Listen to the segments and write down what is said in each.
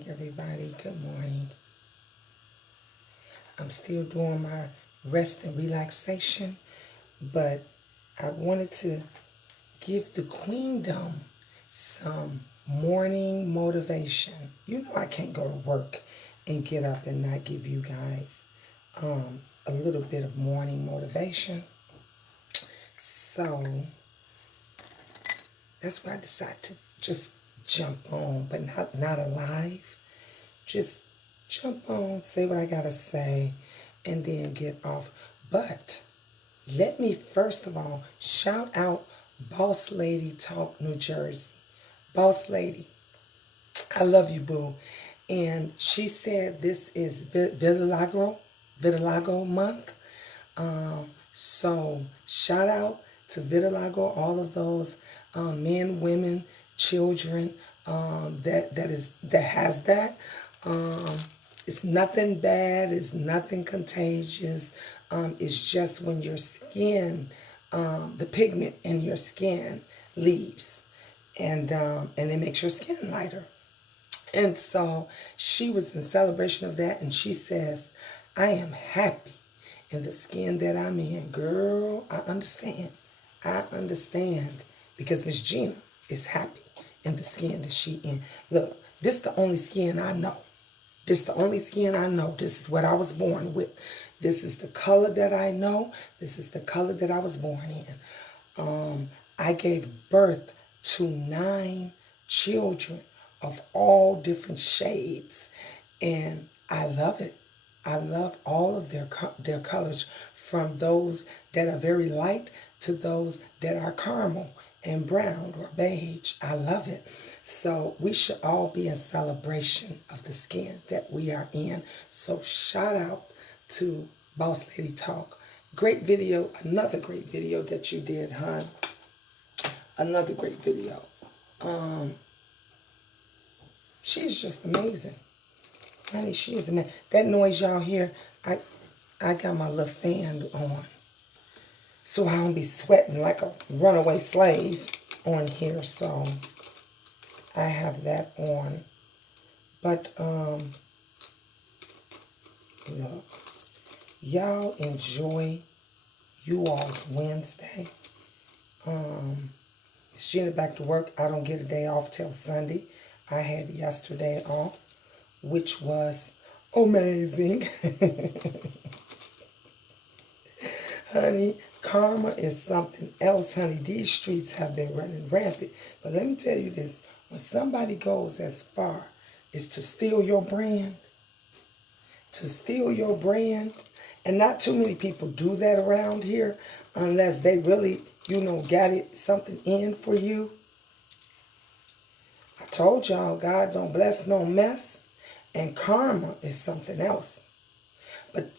morning, everybody. Good morning. I'm still doing my rest and relaxation, but I wanted to give the Queendom some morning motivation. You know I can't go to work and get up and not give you guys a little bit of morning motivation. So that's why I decided to just jump on, but not alive. Just jump on, say what I gotta say, and then get off. But let me first of all shout out Bosslady Talk, New Jersey. Bosslady, I love you, boo. And she said this is vitiligo month. So shout out to vitiligo, all of those men, women, children that has that. It's nothing bad. It's nothing contagious. It's just when your skin, the pigment in your skin leaves, and it makes your skin lighter. And so she was in celebration of that, and she says, I am happy in the skin that I'm in. Girl, I understand. I understand. Because Miss Gina is happy in the skin that she in. Look, this is the only skin I know. This is the only skin I know. This is what I was born with. This is the color that I know. This is the color that I was born in. I gave birth to 9 children of all different shades, and I love it. I love all of their colors, from those that are very light to those that are caramel and brown or beige. I love it. So we should all be in celebration of the skin that we are in. So shout out to Bosslady Talk. Great video, another great video that you did, hon. Another great video. She's just amazing. Honey, she is amazing. That noise y'all hear, I got my little fan on, so I don't be sweating like a runaway slave on here. So I have that on. But look, y'all enjoy you all's Wednesday. Sheena back to work. I don't get a day off till Sunday. I had yesterday off, which was amazing. Honey, karma is something else, honey. These streets have been running rampant. But let me tell you this. When somebody goes as far as to steal your brand, and not too many people do that around here unless they really, got it something in for you. I told y'all, God don't bless no mess, and karma is something else. But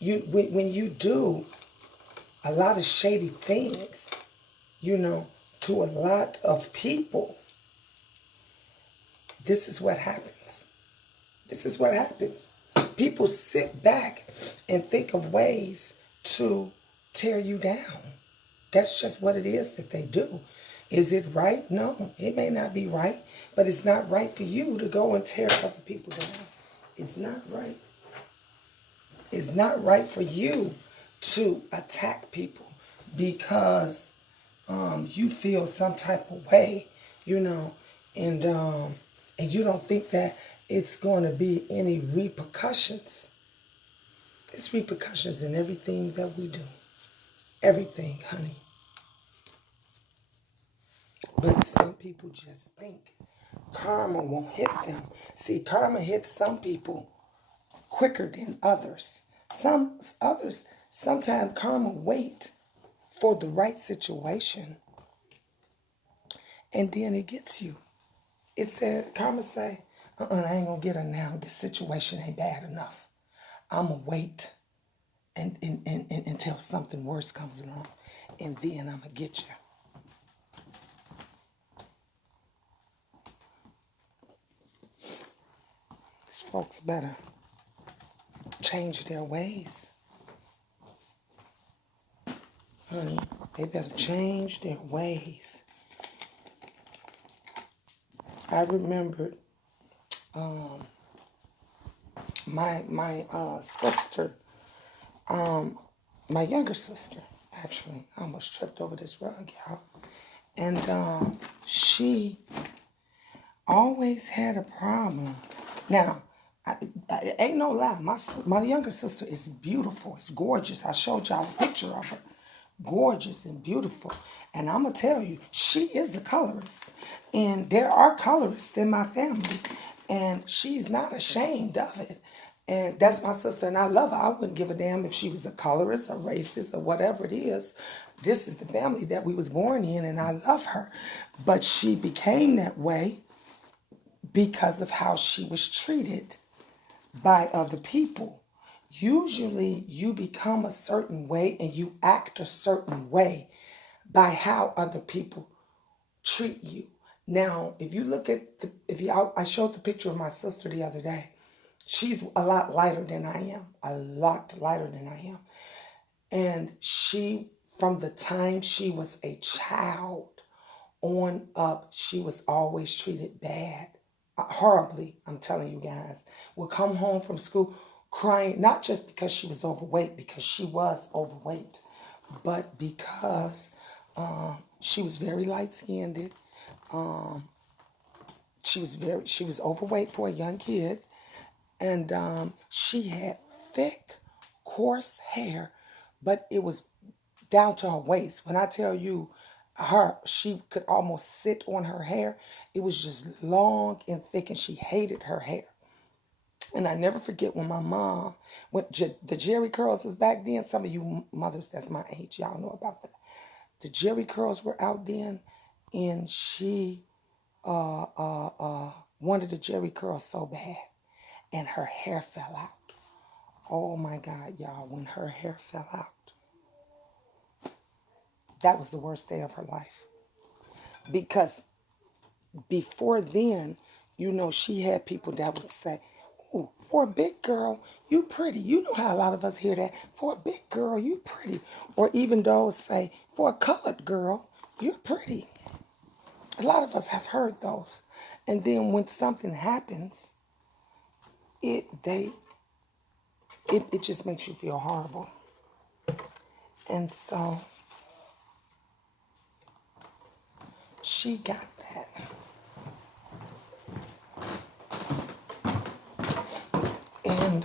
when you do a lot of shady things, to a lot of people, this is what happens. This is what happens. People sit back and think of ways to tear you down. That's just what it is that they do. Is it right? No, it may not be right, but it's not right for you to go and tear other people down. It's not right. It's not right for you to attack people because you feel some type of way, and you don't think that it's going to be any repercussions. It's repercussions in everything that we do. Everything, honey. But some people just think karma won't hit them. See, karma hits some people quicker than others. Some others, sometimes karma wait for the right situation, and then it gets you. It says, karma say, I ain't gonna get her now. This situation ain't bad enough. I'ma wait and until something worse comes along, and then I'ma get you. These folks better change their ways. Honey, they better change their ways. I remembered my sister, my younger sister, actually, I almost tripped over this rug, y'all. And she always had a problem. Now, ain't no lie. My younger sister is beautiful. It's gorgeous. I showed y'all a picture of her. Gorgeous and beautiful. And I'm going to tell you, she is a colorist. And there are colorists in my family. And she's not ashamed of it. And that's my sister, and I love her. I wouldn't give a damn if she was a colorist or racist or whatever it is. This is the family that we was born in, and I love her. But she became that way because of how she was treated by other people. Usually you become a certain way and you act a certain way by how other people treat you. Now, if you look at I showed the picture of my sister the other day. She's a lot lighter than I am, a lot lighter than I am. And she, from the time she was a child on up, she was always treated bad, horribly, I'm telling you guys. Would come home from school crying, not just because she was overweight, because she was overweight, but because she was very light-skinned. She was overweight for a young kid. And she had thick, coarse hair, but it was down to her waist. When I tell you, she could almost sit on her hair. It was just long and thick, and she hated her hair. And I never forget when my mom, when the Jerry curls was back then. Some of you mothers that's my age, y'all know about that. The Jerry curls were out then, and she wanted the Jerry curls so bad. And her hair fell out. Oh my God, y'all, when her hair fell out, that was the worst day of her life. Because before then, she had people that would say, "Oh, for a big girl, you pretty." You know how a lot of us hear that. "For a big girl, you pretty." Or even those say, "For a colored girl, you're pretty." A lot of us have heard those. And then when something happens, it just makes you feel horrible. And so she got that. And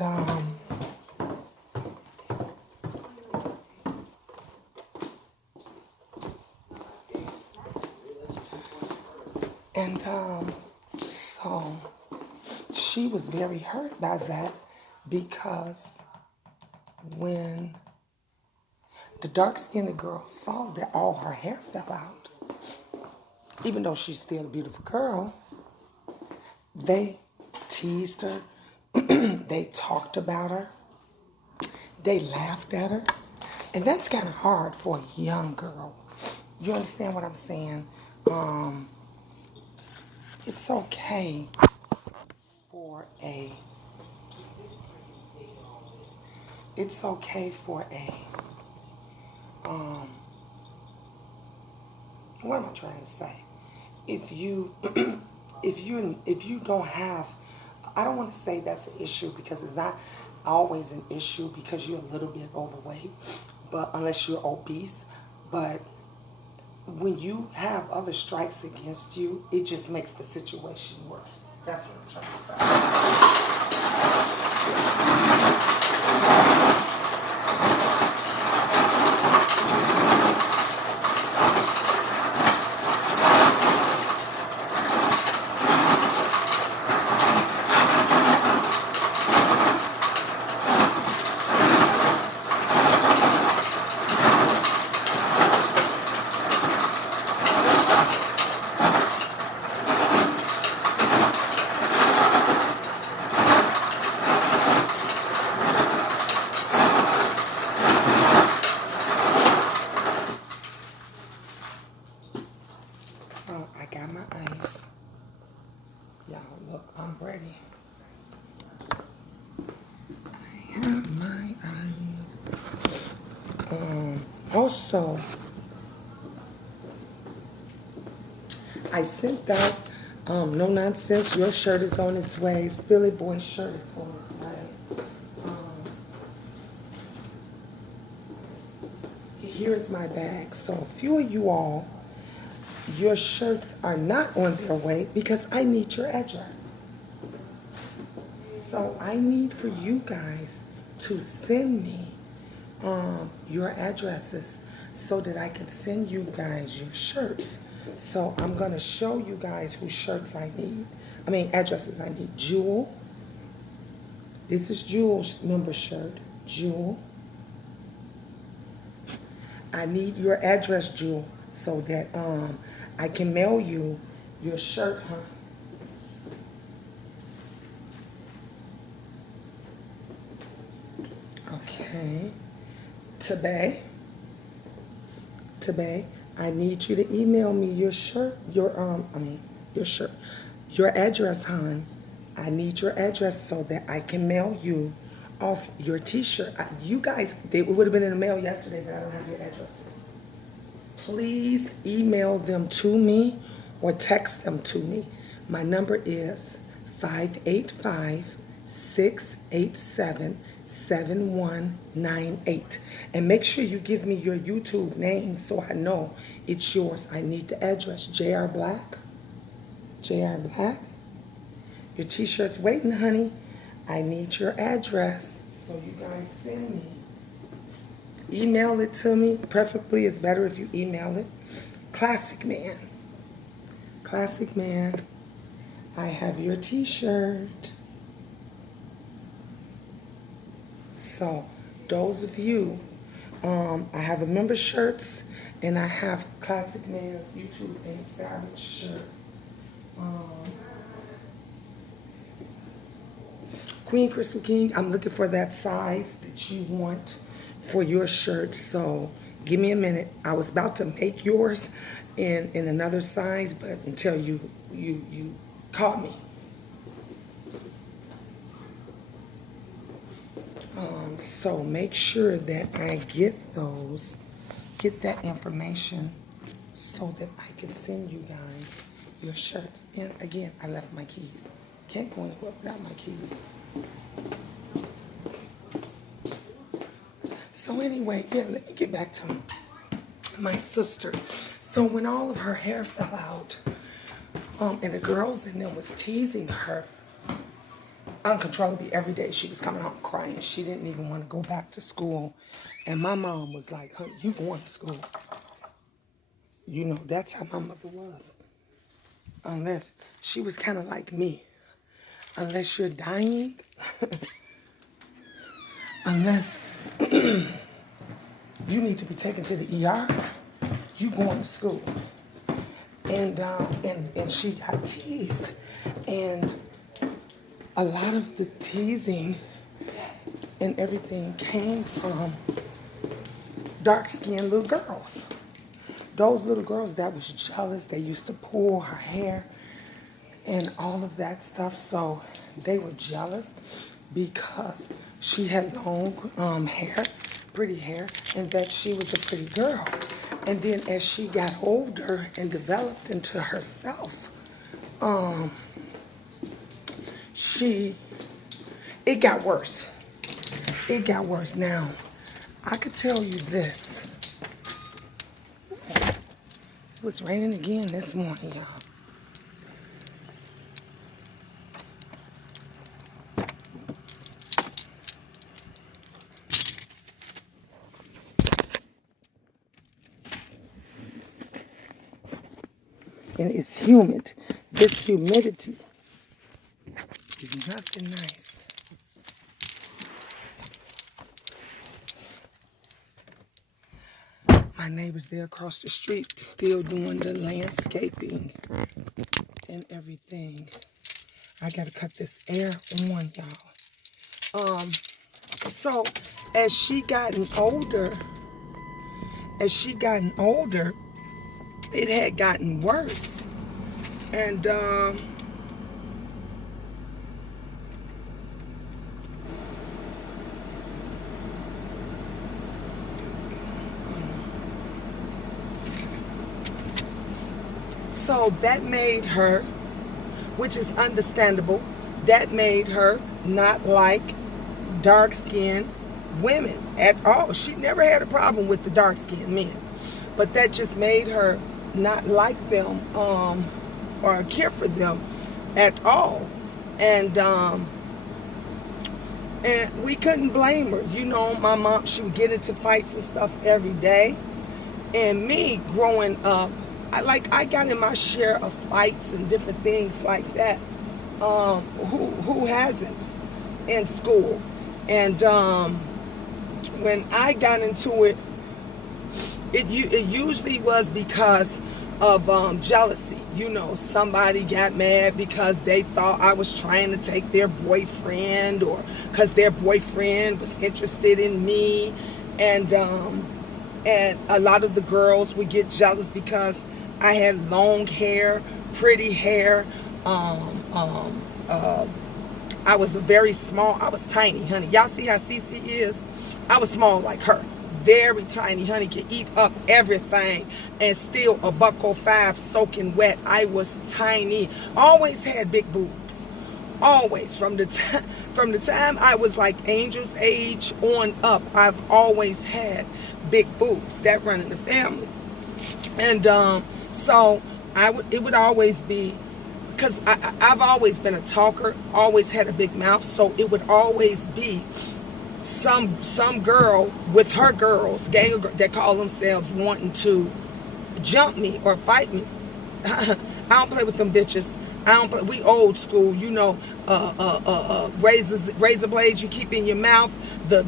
so she was very hurt by that, because when the dark-skinned girl saw that all her hair fell out, even though she's still a beautiful girl, they teased her, they talked about her, they laughed at her, and that's kind of hard for a young girl. You understand what I'm saying? It's okay for a what am I trying to say? If you if you don't have, I don't want to say that's an issue, because it's not always an issue because you're a little bit overweight, but unless you're obese. But when you have other strikes against you, it just makes the situation worse. That's what I'm trying to say. So I got my ice. Y'all, look, I'm ready. I have my ice. Also, I sent out No nonsense. Your shirt is on its way. Spilly Boy's shirt is on its way. Here is my bag. So a few of you all, your shirts are not on their way because I need your address. So I need for you guys to send me your addresses so that I can send you guys your shirts. So I'm going to show you guys whose shirts I need. I mean, addresses I need. Jewel. This is Jewel's member shirt. Jewel. I need your address, Jewel, so that I can mail you your shirt, huh? Okay. Today, I need you to email me your shirt, your shirt, your address, hon. I need your address so that I can mail you off your t-shirt. You guys, it would have been in the mail yesterday, but I don't have your addresses. Please email them to me or text them to me. My number is 585-687-7198. And make sure you give me your YouTube name so I know it's yours. I need the address. JR Black. JR Black. Your t-shirt's waiting, honey. I need your address, so you guys send me. Email it to me. Preferably, it's better if you email it. Classic Man. Classic Man. I have your t-shirt. So, those of you, I have a member shirts, and I have Classic Man's YouTube Ain't Savage shirts. Queen Crystal King, I'm looking for that size that you want for your shirt. So give me a minute. I was about to make yours in another size, but until you caught me. So make sure that I get that information so that I can send you guys your shirts. And again, I left my keys. Can't go anywhere without my keys. So anyway, yeah, let me get back to my sister. So when all of her hair fell out, and the girls in there was teasing her uncontrollably every day. She was coming home crying. She didn't even want to go back to school. And my mom was like, honey, you going to school. You know, that's how my mother was. Unless she was kind of like me. Unless you're dying, unless you need to be taken to the ER, you going to school. And she got teased. And a lot of the teasing and everything came from dark-skinned little girls. Those little girls that was jealous, they used to pull her hair and all of that stuff. So they were jealous because she had long hair, pretty hair, and that she was a pretty girl. And then as she got older and developed into herself, it got worse. It got worse. Now, I could tell you this. It was raining again this morning, y'all. And it's humid. This humidity is nothing nice. My neighbors there across the street still doing the landscaping and everything. I gotta cut this air on, y'all. So as she gotten older, it had gotten worse. And so that made her which is understandable. That made her not like dark-skinned women at all. She never had a problem with the dark-skinned men, but that just made her not like them or care for them at all. And we couldn't blame her. You know, my mom, she would get into fights and stuff every day. And me growing up, I got in my share of fights and different things like that. Who hasn't in school? And when I got into it, it usually was because of jealousy. You know, somebody got mad because they thought I was trying to take their boyfriend, or because their boyfriend was interested in me. And a lot of the girls would get jealous because I had long hair, pretty hair. I was very small. I was tiny, honey. Y'all see how Cece is? I was small like her. Very tiny, honey. Could eat up everything and still a $105 soaking wet. I was tiny. Always had big boobs. Always. From the time I was like Angel's age on up, I've always had big boobs. That run in the family. And so it would always be, because I've always been a talker, always had a big mouth, so it would always be some girl with her girls, gang of girls, that call themselves wanting to jump me or fight me. I don't play with them bitches. I don't play. We old school, you know. Razor blades you keep in your mouth, the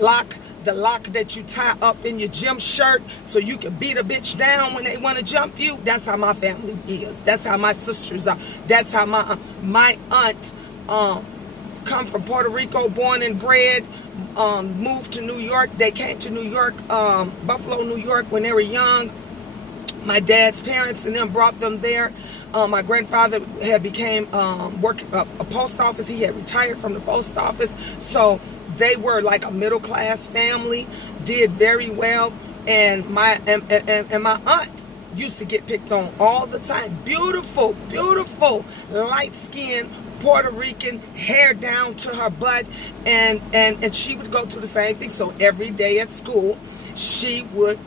lock that you tie up in your gym shirt so you can beat a bitch down when they want to jump you. That's how my family is. That's how my sisters are. That's how my aunt come from Puerto Rico, born and bred, moved to New York. They came to New York, Buffalo, New York, when they were young. My dad's parents and them brought them there. My grandfather had became working a post office. He had retired from the post office, so they were like a middle class family. Did very well, and my aunt used to get picked on all the time. Beautiful, beautiful, light skinned Puerto Rican, hair down to her butt, and she would go through the same thing. So every day at school, she would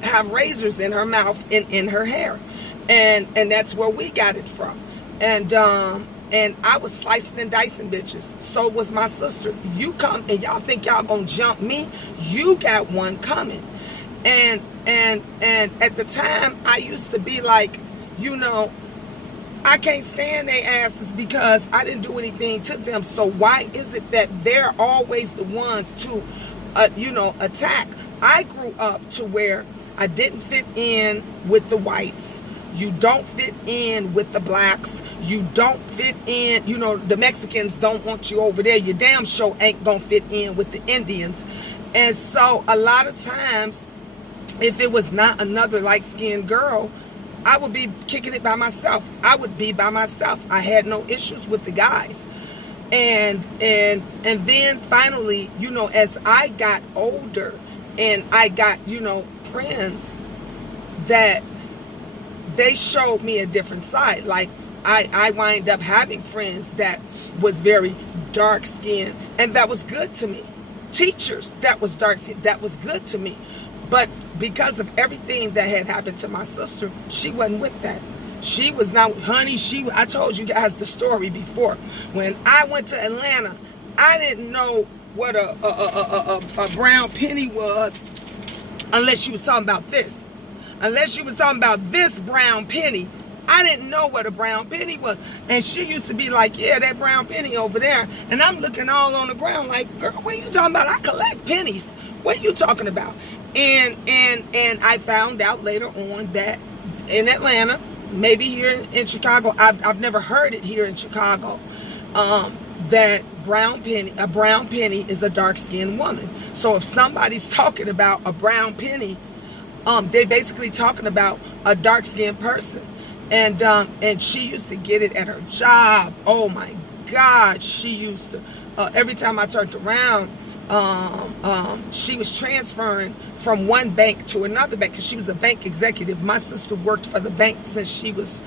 have razors in her mouth and in her hair, and that's where we got it from. And I was slicing and dicing bitches. So was my sister. You come and y'all think y'all gonna jump me? You got one coming. And at the time, I used to be like, you know, I can't stand their asses because I didn't do anything to them. So why is it that they're always the ones to, you know, attack? I grew up to where I didn't fit in with the whites. You don't fit in with the blacks. You don't fit in, you know, the Mexicans don't want you over there. You damn sure ain't gonna fit in with the Indians. And so a lot of times, if it was not another light-skinned girl, I would be kicking it by myself. I would be by myself. I had no issues with the guys. And then finally, you know, as I got older and I got, you know, friends that they showed me a different side. Like I wind up having friends that was very dark skinned, and that was good to me. Teachers that was dark skinned, that was good to me. But because of everything that had happened to my sister, she wasn't with that. She was not, honey, I told you guys the story before. When I went to Atlanta, I didn't know what a brown penny was unless you was talking about this. Unless you was talking about this brown penny, I didn't know what a brown penny was. And she used to be like, yeah, that brown penny over there. And I'm looking all on the ground like, girl, what are you talking about? I collect pennies. What are you talking about? And I found out later on that in Atlanta, maybe here in Chicago, I've never heard it here in Chicago, that a brown penny is a dark-skinned woman. So if somebody's talking about a brown penny, they basically talking about a dark-skinned person. And she used to get it at her job. Oh my God, she used to. Every time I turned around, she was transferring from one bank to another bank because she was a bank executive. My sister worked for the bank since she was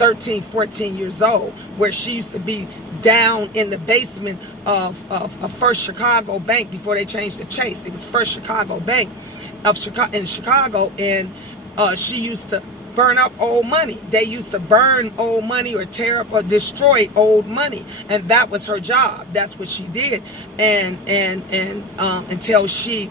13, 14 years old, where she used to be down in the basement of First Chicago Bank before they changed to Chase. It was First Chicago Bank in Chicago, and she used to burn up old money. They used to burn old money or tear up or destroy old money, and that was her job. That's what she did, and until she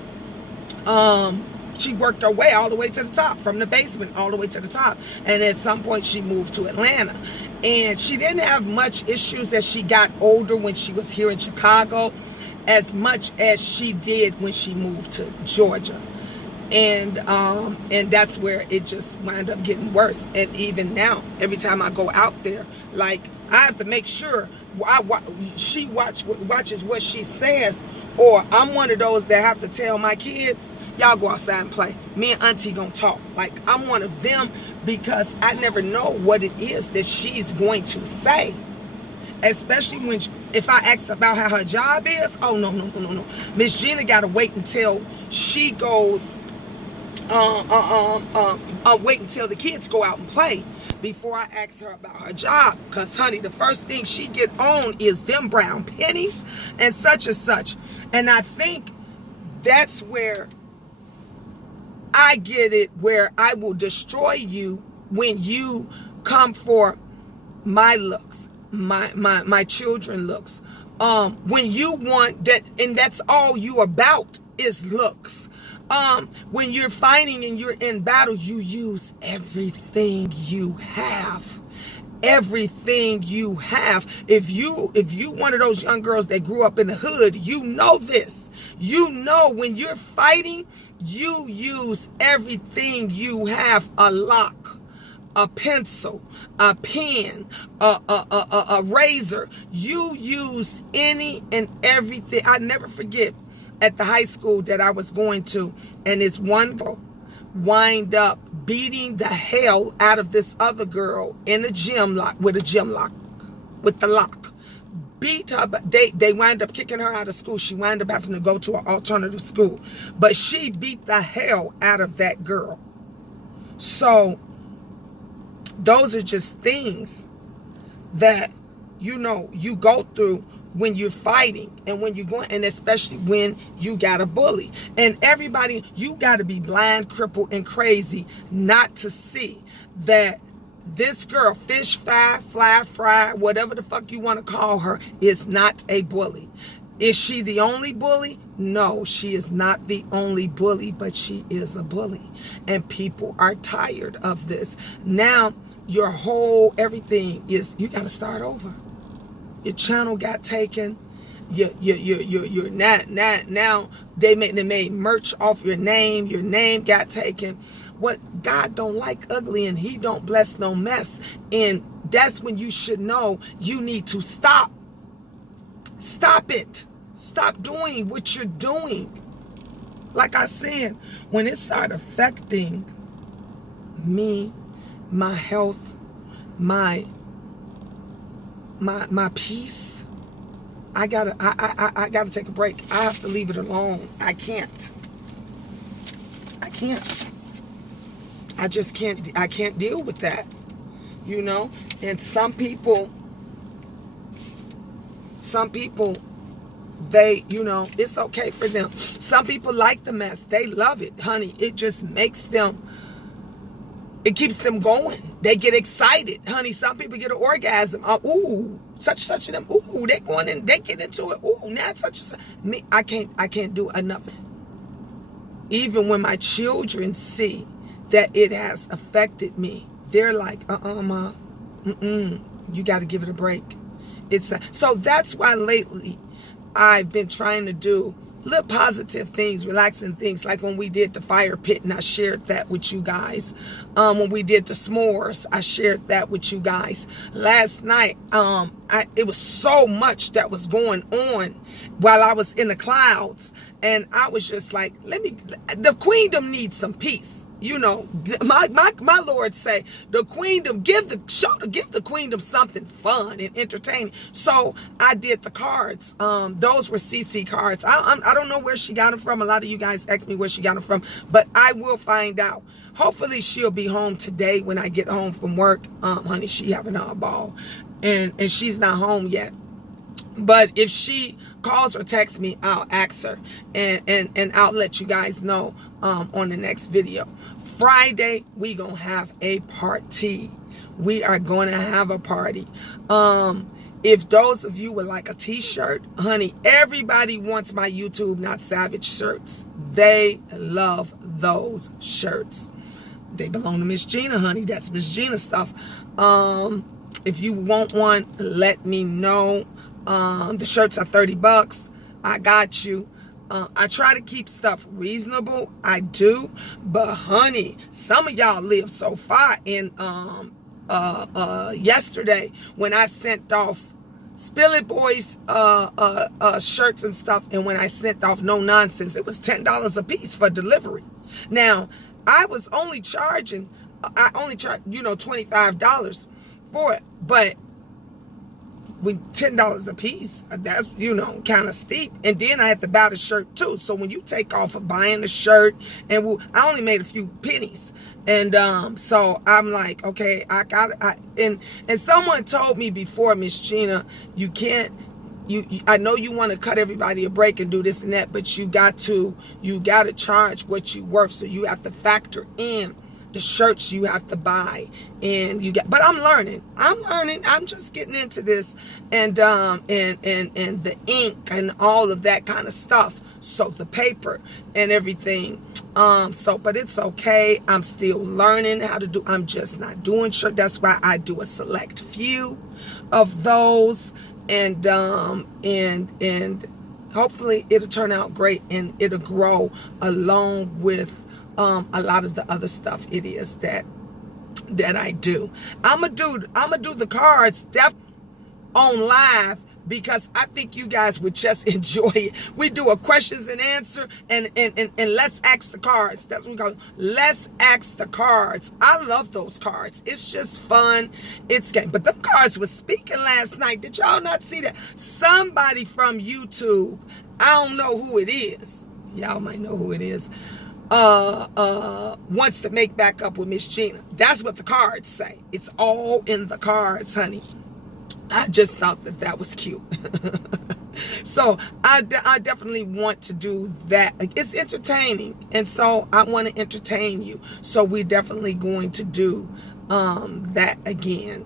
worked her way all the way to the top, from the basement all the way to the top, and at some point she moved to Atlanta. And she didn't have much issues as she got older when she was here in Chicago, as much as she did when she moved to Georgia. And that's where it just wound up getting worse. And even now, every time I go out there, like, I have to make sure she watches what she says, or I'm one of those that have to tell my kids, y'all go outside and play. Me and Auntie gonna talk. Like, I'm one of them, because I never know what it is that she's going to say. Especially if I ask about how her job is. Oh, no. Miss Gina gotta wait until she goes, wait until the kids go out and play before I ask her about her job. Because, honey, the first thing she get on is them brown pennies and such and such. And I think that's where I get it, where I will destroy you when you come for my looks, my children looks. When you want that, and that's all you about is looks. When you're fighting and you're in battle, you use everything you have. Everything you have. If you one of those young girls that grew up in the hood, you know this. You know when you're fighting, you use everything you have. A lock, a pencil, a pen, a razor. You use any and everything. I never forget at the high school that I was going to, and this one girl wind up beating the hell out of this other girl in a gym lock, with the lock. Beat her, but they wind up kicking her out of school. She wind up having to go to an alternative school, but she beat the hell out of that girl. So those are just things that, you know, you go through when you're fighting, and when you're going, and especially when you got a bully. And everybody, you got to be blind, crippled, and crazy not to see that this girl, fish fry, whatever the fuck you want to call her, is not a bully. Is she the only bully? No, she is not the only bully, but she is a bully. And people are tired of this. Now, your whole everything is, you got to start over. Your channel got taken. You're not now they made merch off your name. Your name got taken. What God don't like ugly, and He don't bless no mess. And that's when you should know you need to stop. Stop it. Stop doing what you're doing. Like I said, when it started affecting me, my health, my peace, I gotta take a break. I have to leave it alone. I can't. I just can't. I can't deal with that, you know. And some people, they, you know, it's okay for them. Some people like the mess. They love it, honey. It just makes them, it keeps them going. They get excited, honey. Some people get an orgasm. Ooh, such of them. Ooh, they going in, they get into it. Ooh, now such. Me, I can't do enough. Even when my children see that it has affected me, they're like, ma, you got to give it a break. So that's why lately I've been trying to do little positive things, relaxing things, like when we did the fire pit, and I shared that with you guys. When we did the s'mores, I shared that with you guys. Last night, it was so much that was going on while I was in the clouds, and I was just like, the Queendom needs some peace. you know, my Lord say, the Queendom, give the Queendom something fun and entertaining. So I did the cards. Those were CC cards. I don't know where she got them from. A lot of you guys asked me where she got them from, but I will find out. Hopefully she'll be home today when I get home from work. Honey, she having a ball, and she's not home yet. But if she calls or texts me, I'll ask her, and I'll let you guys know on the next video. Friday, we gonna have a party. We are gonna have a party. If those of you would like a t-shirt, honey, everybody wants my YouTube Not Savage shirts. They love those shirts. They belong to Miss Gina, honey. That's Miss Gina stuff. If you want one, let me know. The shirts are $30. I got you. I try to keep stuff reasonable. I do. But honey, some of y'all live so far. In yesterday when I sent off Spill It Boys shirts and stuff, and when I sent off No Nonsense, it was $10 a piece for delivery. Now, I was only charging, you know, $25 for it, but with $10 a piece, that's, you know, kind of steep. And then I had to buy the shirt too. So when you take off of buying the shirt, and I only made a few pennies. And so I'm like, okay, and someone told me before, Miss Gina, you can't, I know you want to cut everybody a break and do this and that, but you got to charge what you worth. So you have to factor in the shirts you have to buy, and but I'm learning. I'm just getting into this, and the ink and all of that kind of stuff. So the paper and everything. But it's okay. I'm still learning how to do. I'm just not doing shirt. That's why I do a select few of those, and hopefully it'll turn out great, and it'll grow along with a lot of the other stuff it is that I do. I'm gonna do the cards on live, because I think you guys would just enjoy it. We do a questions and answer, and let's ask the cards. That's what we call it. Let's ask the cards. I love those cards. It's just fun. It's game. But them cards was speaking last night. Did y'all not see that? Somebody from YouTube, I don't know who it is. Y'all might know who it is. Wants to make back up with Miss Gina. That's what the cards say. It's all in the cards, honey. I just thought that was cute. So I definitely want to do that. It's entertaining, and so I want to entertain you. So we're definitely going to do that again.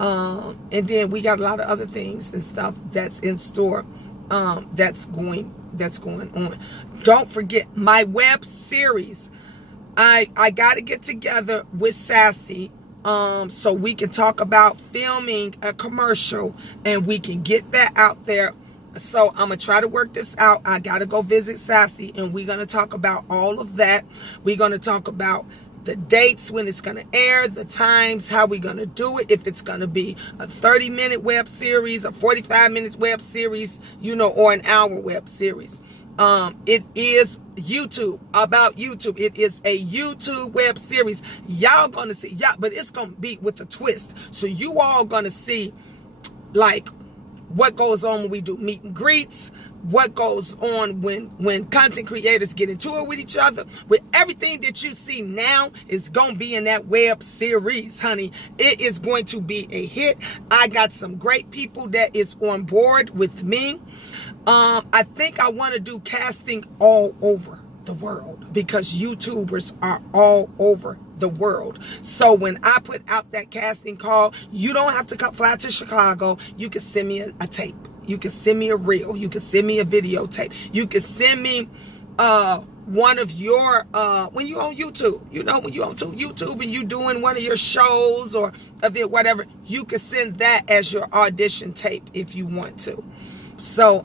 And then we got a lot of other things and stuff that's in store. That's going on. Don't forget my web series. I got to get together with Sassy, so we can talk about filming a commercial, and we can get that out there. So I'm gonna try to work this out. I gotta go visit Sassy, and we're gonna talk about all of that. We're gonna talk about the dates, when it's gonna air, the times, how we're gonna do it, if it's gonna be a 30-minute web series, a 45 minutes web series, you know, or an hour web series. It is YouTube, about YouTube. It is a YouTube web series. Y'all gonna see, but it's gonna be with a twist. So you all gonna see, like, what goes on when we do meet and greets, what goes on when content creators get into it with each other. With everything that you see now is going to be in that web series, honey. It is going to be a hit. I got some great people that is on board with me. I think I want to do casting all over the world, because YouTubers are all over the world. So when I put out that casting call, you don't have to fly to Chicago. You can send me a tape. You can send me a reel. You can send me a videotape. You can send me one of your when you on YouTube, you know, when you on YouTube and you doing one of your shows or a bit, whatever, you can send that as your audition tape if you want to. So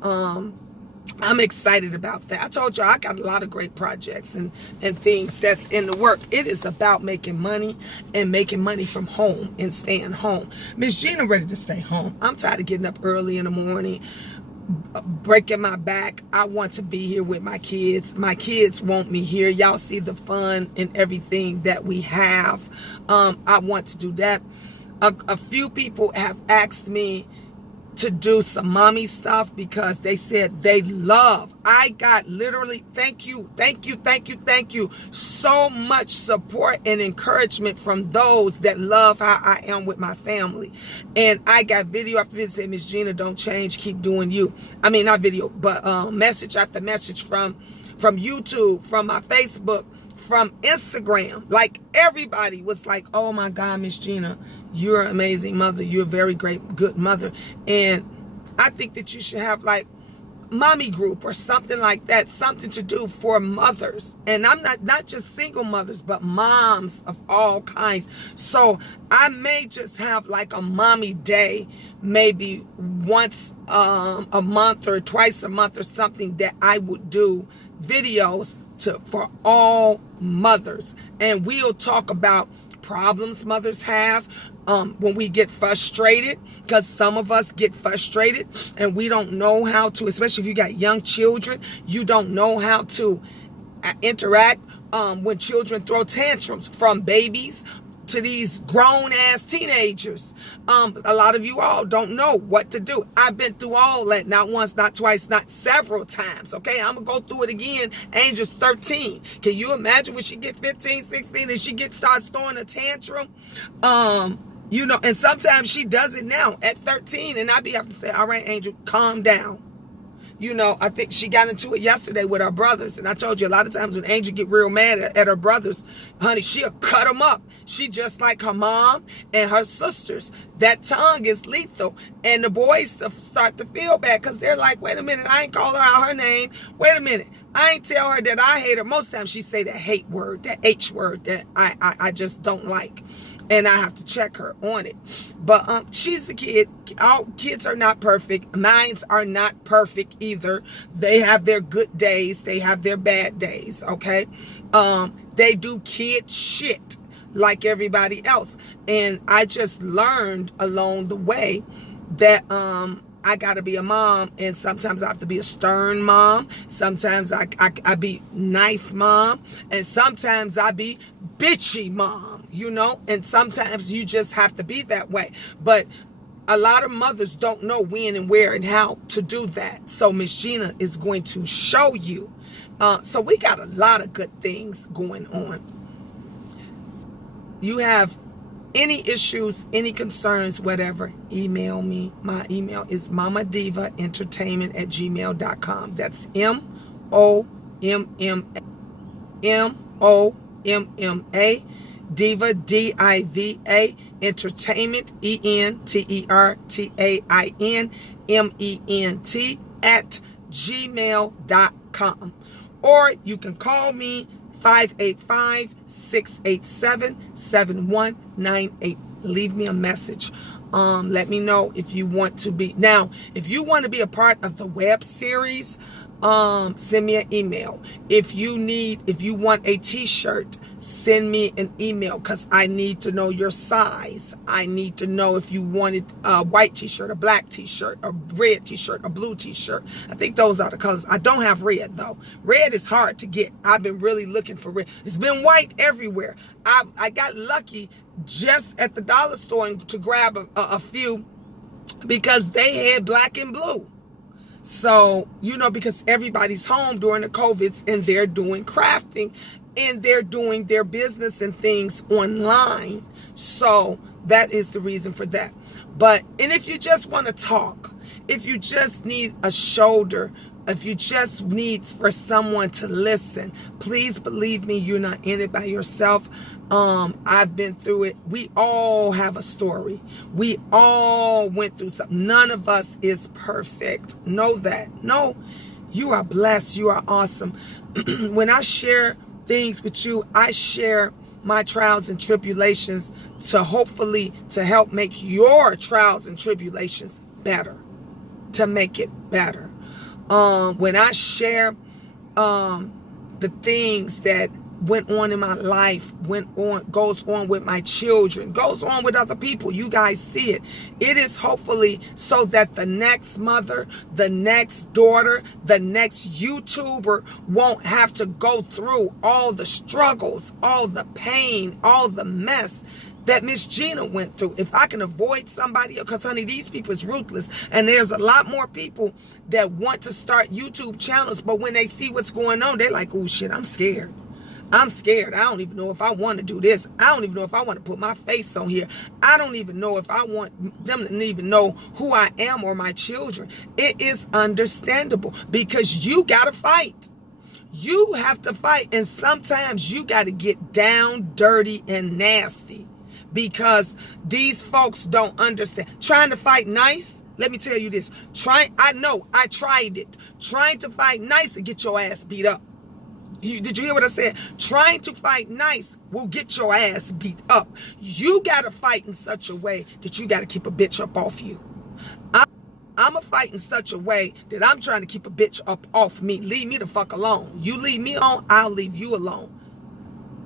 I'm excited about that. I told y'all I got a lot of great projects and things that's in the work. It is about making money, and making money from home and staying home. Miss Gina ready to stay home. I'm tired of getting up early in the morning, breaking my back. I want to be here with my kids. My kids want me here. Y'all see the fun and everything that we have. I want to do that. A few people have asked me to do some mommy stuff because they said they love. I got literally, thank you so much support and encouragement from those that love how I am with my family. And I got video after video saying, Miss Gina, don't change, keep doing you. I mean, not video, but message after message from YouTube, from my Facebook, from Instagram. Like, everybody was like, oh my God, Miss Gina, you're an amazing mother. You're a very good mother. And I think that you should have like mommy group or something like that, something to do for mothers. And I'm not just single mothers, but moms of all kinds. So I may just have like a mommy day, maybe once a month or twice a month or something, that I would do videos for all mothers. And we'll talk about problems mothers have, when we get frustrated, because some of us get frustrated and we don't know how to, especially if you got young children, you don't know how to interact when children throw tantrums, from babies to these grown-ass teenagers. A lot of you all don't know what to do. I've been through all that, not once, not twice, not several times, okay? I'm going to go through it again. Angel's 13. Can you imagine when she get 15, 16, and she starts throwing a tantrum? You know, and sometimes she does it now at 13, and I be have to say, all right, Angel, calm down. You know, I think she got into it yesterday with her brothers. And I told you, a lot of times when Angel get real mad at her brothers, honey, she'll cut them up. She just like her mom and her sisters. That tongue is lethal. And the boys start to feel bad because they're like, wait a minute, I ain't call her out her name. Wait a minute, I ain't tell her that I hate her. Most times she say that hate word, that H word that I just don't like. And I have to check her on it. But she's a kid. All kids are not perfect. Mines are not perfect either. They have their good days. They have their bad days, okay? They do kid shit like everybody else. And I just learned along the way that I got to be a mom, and sometimes I have to be a stern mom. Sometimes I be nice mom, and sometimes I be bitchy mom, you know, and sometimes you just have to be that way. But a lot of mothers don't know when and where and how to do that. So Miss Gina is going to show you. So we got a lot of good things going on. You have any issues, any concerns, whatever, email me. My email is mamadivaentertainment@gmail.com. That's MOMMA, Diva, DIVA, entertainment, ENTERTAINMENT @gmail.com. Or you can call me 585-687-7198. Leave me a message. Let me know if you want to be. Now, if you want to be a part of the web series, send me an email. If you want a t-shirt, send me an email, because I need to know your size. I need to know if you wanted a white t-shirt, a black t-shirt, a red t-shirt, a blue t-shirt. I think those are the colors. I don't have red though. Red is hard to get. I've been really looking for red. It's been white everywhere. I got lucky just at the dollar store to grab a few, because they had black and blue. So, you know, because everybody's home during the COVIDs, and they're doing crafting, and they're doing their business and things online. So that is the reason for that. And if you just want to talk, if you just need a shoulder, if you just need for someone to listen, please believe me, you're not in it by yourself. I've been through it. We all have a story. We all went through something. None of us is perfect. Know that. No, you are blessed. You are awesome. When I share things with you, I share my trials and tribulations to hopefully to help make your trials and tribulations better, to make it better. When I share the things that went on in my life, goes on with my children, goes on with other people. You guys see it. It is hopefully so that the next mother, the next daughter, the next YouTuber won't have to go through all the struggles, all the pain, all the mess that Miss Gina went through. If I can avoid somebody, because honey, these people is ruthless, and there's a lot more people that want to start YouTube channels, but when they see what's going on, they're like, oh shit, I'm scared. I'm scared. I don't even know if I want to do this. I don't even know if I want to put my face on here. I don't even know if I want them to even know who I am or my children. It is understandable, because you got to fight. You have to fight, and sometimes you got to get down, dirty, and nasty, because these folks don't understand. Trying to fight nice, let me tell you this. I know, I tried it. Trying to fight nice and get your ass beat up. Did you hear what I said? Trying to fight nice will get your ass beat up. You got to fight in such a way that you got to keep a bitch up off you. I'm a fight in such a way that I'm trying to keep a bitch up off me. Leave me the fuck alone. You leave me alone, I'll leave you alone.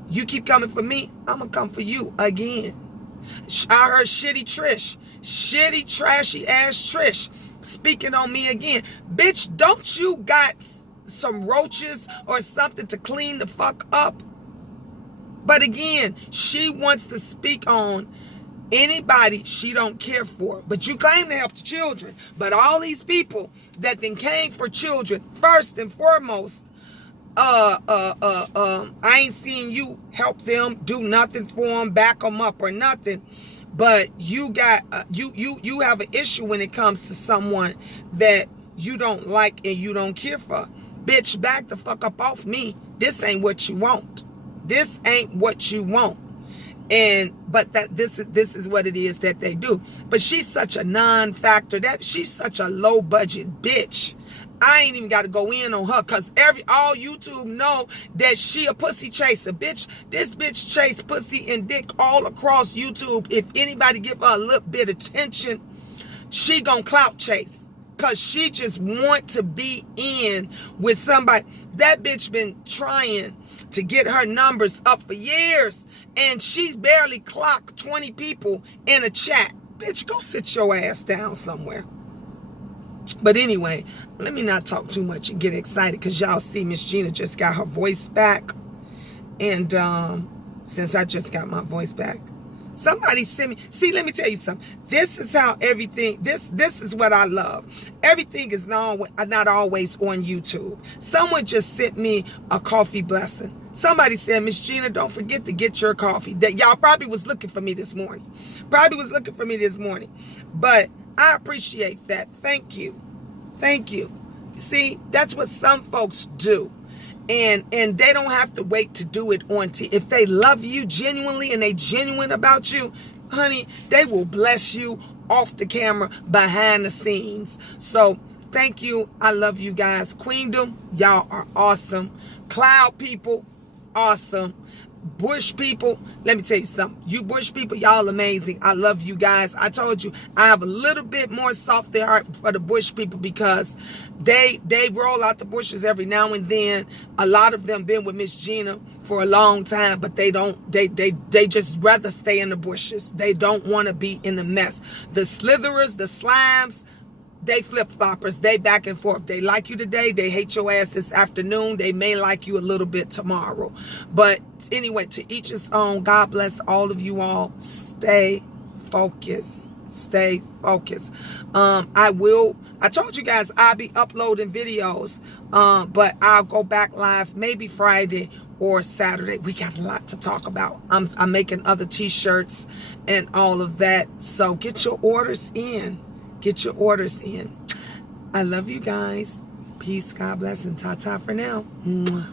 You keep coming for me, I'm going to come for you again. I heard shitty trashy ass Trish speaking on me again. Bitch, don't you got some roaches or something to clean the fuck up? But again, she wants to speak on anybody she don't care for. But you claim to help the children. But all these people that then came for children, first and foremost, I ain't seen you help them, do nothing for them, back them up or nothing. But you got you have an issue when it comes to someone that you don't like and you don't care for. Bitch, back the fuck up off me. This ain't what you want. This ain't what you want. But this is what it is that they do. But she's such a non-factor. That she's such a low budget bitch. I ain't even got to go in on her, because all YouTube know that she a pussy chaser. Bitch, this bitch chase pussy and dick all across YouTube. If anybody give her a little bit of attention, she gonna clout chase, because she just want to be in with somebody. That bitch been trying to get her numbers up for years, and she's barely clocked 20 people in a chat. Bitch, go sit your ass down somewhere. But anyway, let me not talk too much and get excited, because y'all see Miss Gina just got her voice back. And since I just got my voice back, somebody sent me. See, let me tell you something. This is how everything, this is what I love. Everything is not always on YouTube. Someone just sent me a coffee blessing. Somebody said, Miss Gina, don't forget to get your coffee. That y'all probably was looking for me this morning. But I appreciate that. Thank you. Thank you. See, that's what some folks do. And they don't have to wait to do it on TV. If they love you genuinely and they genuine about you, honey, they will bless you off the camera, behind the scenes. So thank you. I love you guys. Queendom, y'all are awesome. Cloud people, awesome. Bush people, let me tell you something. You bush people, y'all amazing. I love you guys. I told you I have a little bit more soft heart for the bush people, because they roll out the bushes every now and then. A lot of them been with Miss Gina for a long time, but they just rather stay in the bushes. They don't want to be in the mess. The slitherers, the slimes, they flip-floppers. They back and forth. They like you today, they hate your ass this afternoon. They may like you a little bit tomorrow. But anyway, to each his own. God bless all of you all. Stay focused. Stay focused. I told you guys I'll be uploading videos, but I'll go back live maybe Friday or Saturday. We got a lot to talk about. I'm making other t-shirts and all of that. So get your orders in. Get your orders in. I love you guys. Peace, God bless, and ta-ta for now. Mwah.